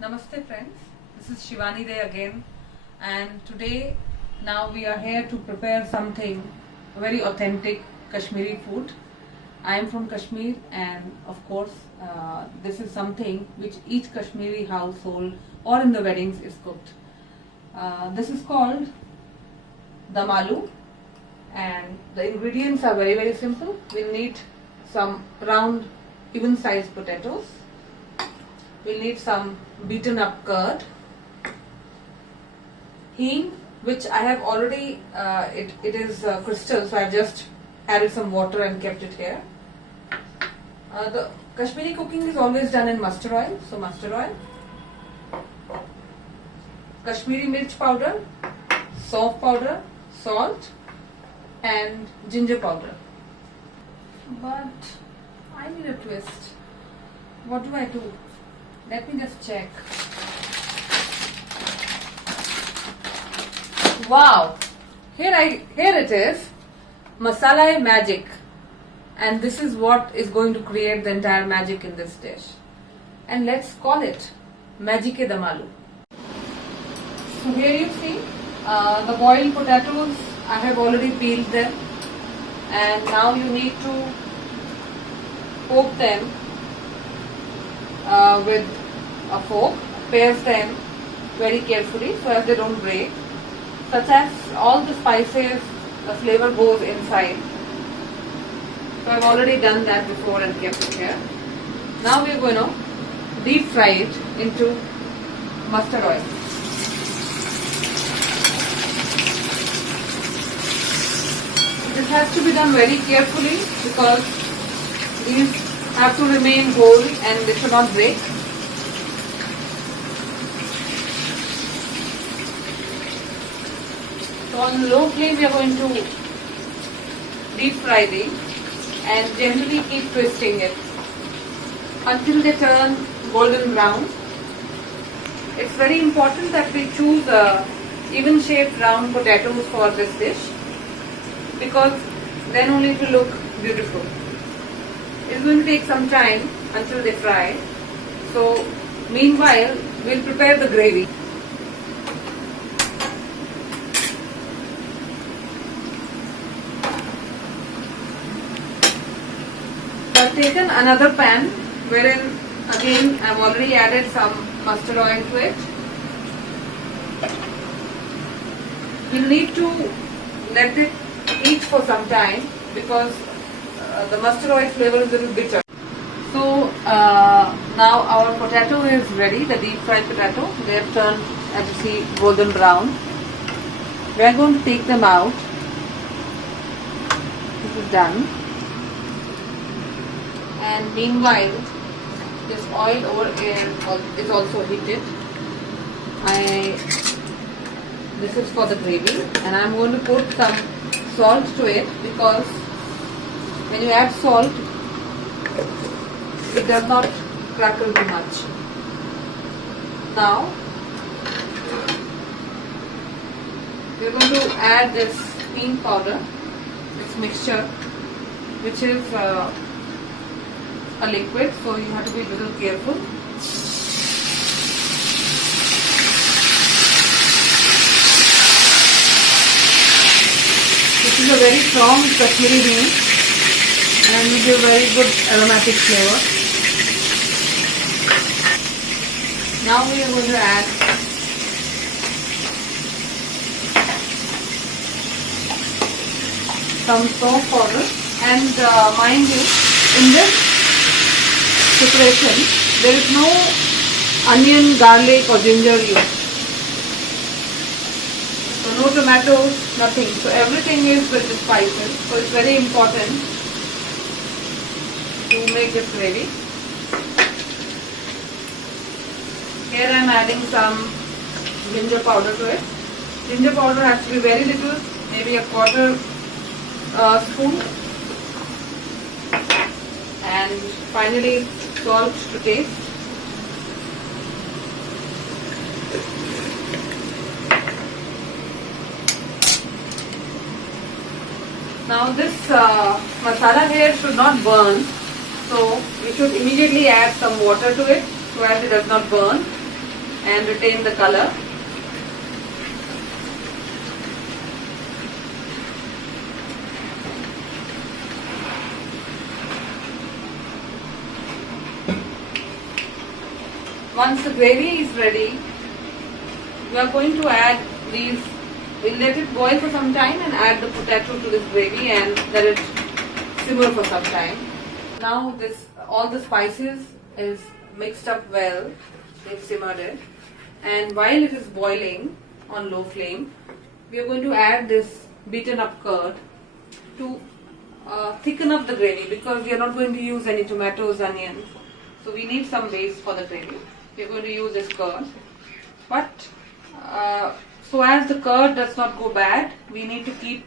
Namaste friends, this is Shivani Day again, and today now we are here to prepare something very authentic Kashmiri food. I am from Kashmir, and of course this is something which each Kashmiri household or in the weddings is cooked. This is called Dum Aloo, and the ingredients are very simple. We'll need some round even sized potatoes. We'll need some beaten up curd, hing, which I have already, it is crystal, so I've just added some water and kept it here. The Kashmiri cooking is always done in mustard oil, so mustard oil, Kashmiri mirch powder, sauf powder, salt and ginger powder. But I need a twist. What do I do? Let me just check. Wow! Here it is. Masala magic. And this is what is going to create the entire magic in this dish. And let's call it Magic-e-Dum Aloo. So here you see the boiled potatoes. I have already peeled them. And now you need to poke them with a fork, pierce them very carefully so as they don't break, such as all the spices, the flavor goes inside. So I've already done that before and kept it here. Now we're going to deep fry it into mustard oil. This has to be done very carefully because these have to remain whole and they should not break. So on low flame we are going to deep fry these and gently keep twisting it until they turn golden brown. It's very important that we choose even shaped round potatoes for this dish because then only it will look beautiful. It's going to take some time until they fry. So meanwhile we'll prepare the gravy. So I've taken another pan wherein again I've already added some mustard oil to it. We'll need to let it heat for some time because the mustard oil flavor is a little bitter. So now our potato is ready, the deep fried potato. They have turned, as you see, golden brown. We are going to take them out. This is done. And meanwhile, this oil over here is also heated. This is for the gravy, and I am going to put some salt to it because when you add salt, it does not crackle too much. Now, we are going to add this hing powder, this mixture, which is a liquid, so you have to be a little careful. This is a very strong Kashmiri hing and will give very good aromatic flavor. Now we are going to add some soap powder, and mind you, in this preparation there is no onion, garlic or ginger used. So no tomatoes, nothing. So everything is with the spices. So it's very important to make this gravy. Here I am adding some ginger powder to it. Ginger powder has to be very little, maybe a quarter spoon. And finally salt to taste. Now this masala here should not burn, so we should immediately add some water to it so as it does not burn. and retain the color. Once the gravy is ready, we are going to add these. We'll let it boil for some time and add the potato to this gravy and let it simmer for some time. Now all the spices is mixed up well. We've simmered it, and while it is boiling on low flame, we are going to add this beaten up curd to thicken up the gravy, because we are not going to use any tomatoes, onions, so we need some base for the gravy. We are going to use this curd, but so as the curd does not go bad, we need to keep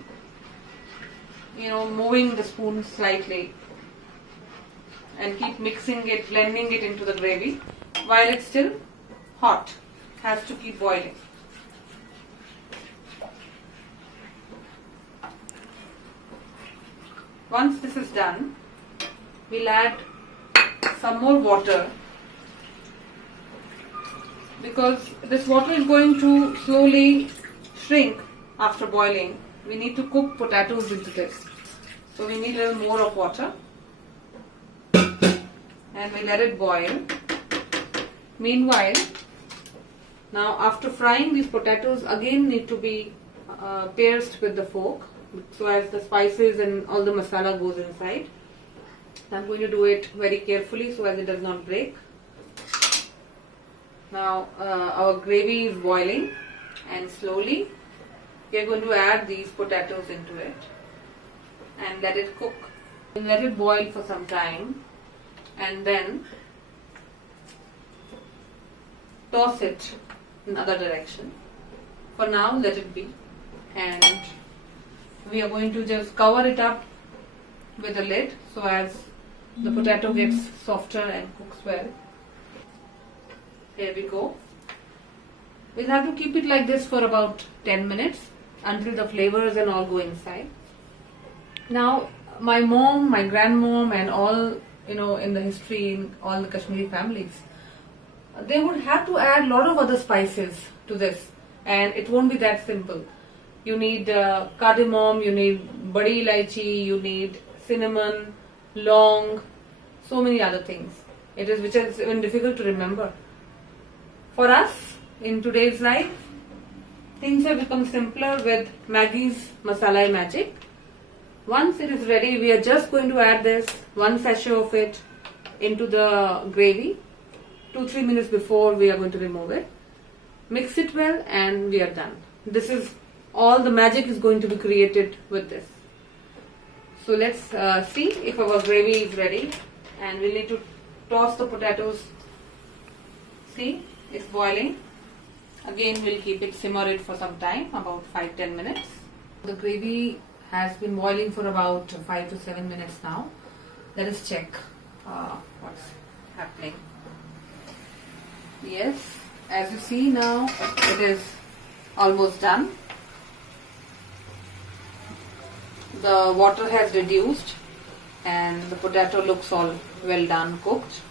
moving the spoon slightly and keep mixing it, blending it into the gravy while it's still hot. Has to keep boiling. Once this is done, we'll add some more water, because this water is going to slowly shrink after boiling. We need to cook potatoes into this, so we need a little more of water, and we let it boil. Meanwhile, now after frying, these potatoes again need to be pierced with the fork, so as the spices and all the masala goes inside. I'm going to do it very carefully so as it does not break. Now our gravy is boiling, and slowly we are going to add these potatoes into it and let it cook. We'll let it boil for some time and then toss it in other direction. For now, let it be, and we are going to just cover it up with a lid so as the potato gets softer and cooks well. Here we go. We'll have to keep it like this for about 10 minutes until the flavors and all go inside. Now, my mom, my grandmom, and all in the history, in all the Kashmiri families, they would have to add a lot of other spices to this, and it won't be that simple. You need cardamom, you need badi ilaichi, you need cinnamon, long, so many other things. Which is even difficult to remember. For us, in today's life, things have become simpler with Maggi's Masala Magic. Once it is ready, we are just going to add this one sachet of it into the gravy. 2-3 minutes before we are going to remove it. Mix it well and we are done. This is all the magic is going to be created with this. So let's see if our gravy is ready, and we need to toss the potatoes. See, it's boiling. Again, we'll keep it, simmer it for some time, about 5-10 minutes. The gravy has been boiling for about 5 to 7 minutes now. Let us check what's happening. Yes, as you see now, it is almost done. The water has reduced and the potato looks all well done, cooked.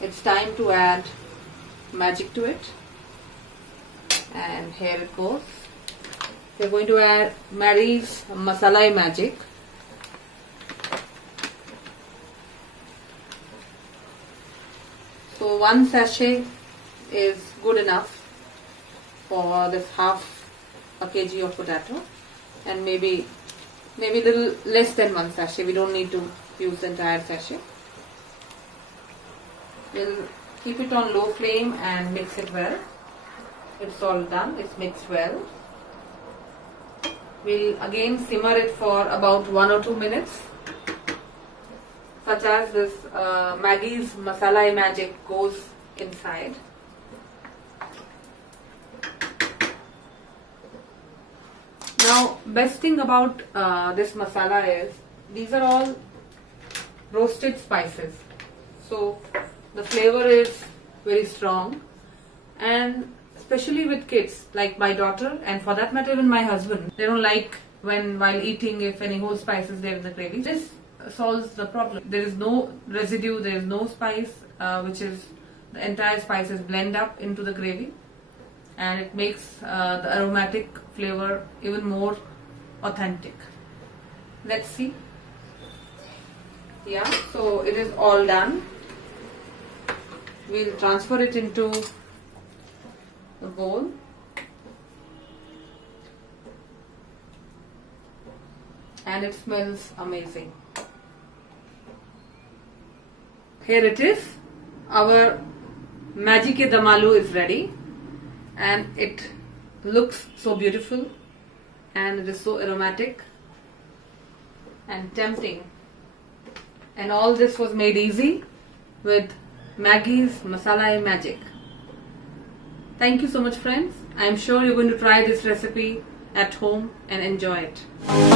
It's time to add magic to it, and here it goes. We're going to add Mary's Masala Magic. So 1 sachet is good enough for this half a kg of potato, and maybe a little less than 1 sachet. We don't need to use the entire sachet. We'll keep it on low flame and mix it well. It's all done, it's mixed well. We'll again simmer it for about 1 or 2 minutes, such as this Maggi's Masala Magic goes inside. Now, best thing about this masala is these are all roasted spices, so the flavor is very strong, and especially with kids like my daughter, and for that matter even my husband, they don't like while eating if any whole spice is there in the gravy. This solves the problem. There is no residue, there is no spice which is the entire spices blend up into the gravy, and it makes the aromatic flavor even more authentic. Let's see. Yeah, so it is all done. We'll transfer it into the bowl. And it smells amazing. Here it is. Our Magic-e-Dum aloo is ready, and it looks so beautiful, and it is so aromatic and tempting. And all this was made easy with Maggi's Masala Magic. Thank you so much, friends. I am sure you're going to try this recipe at home and enjoy it.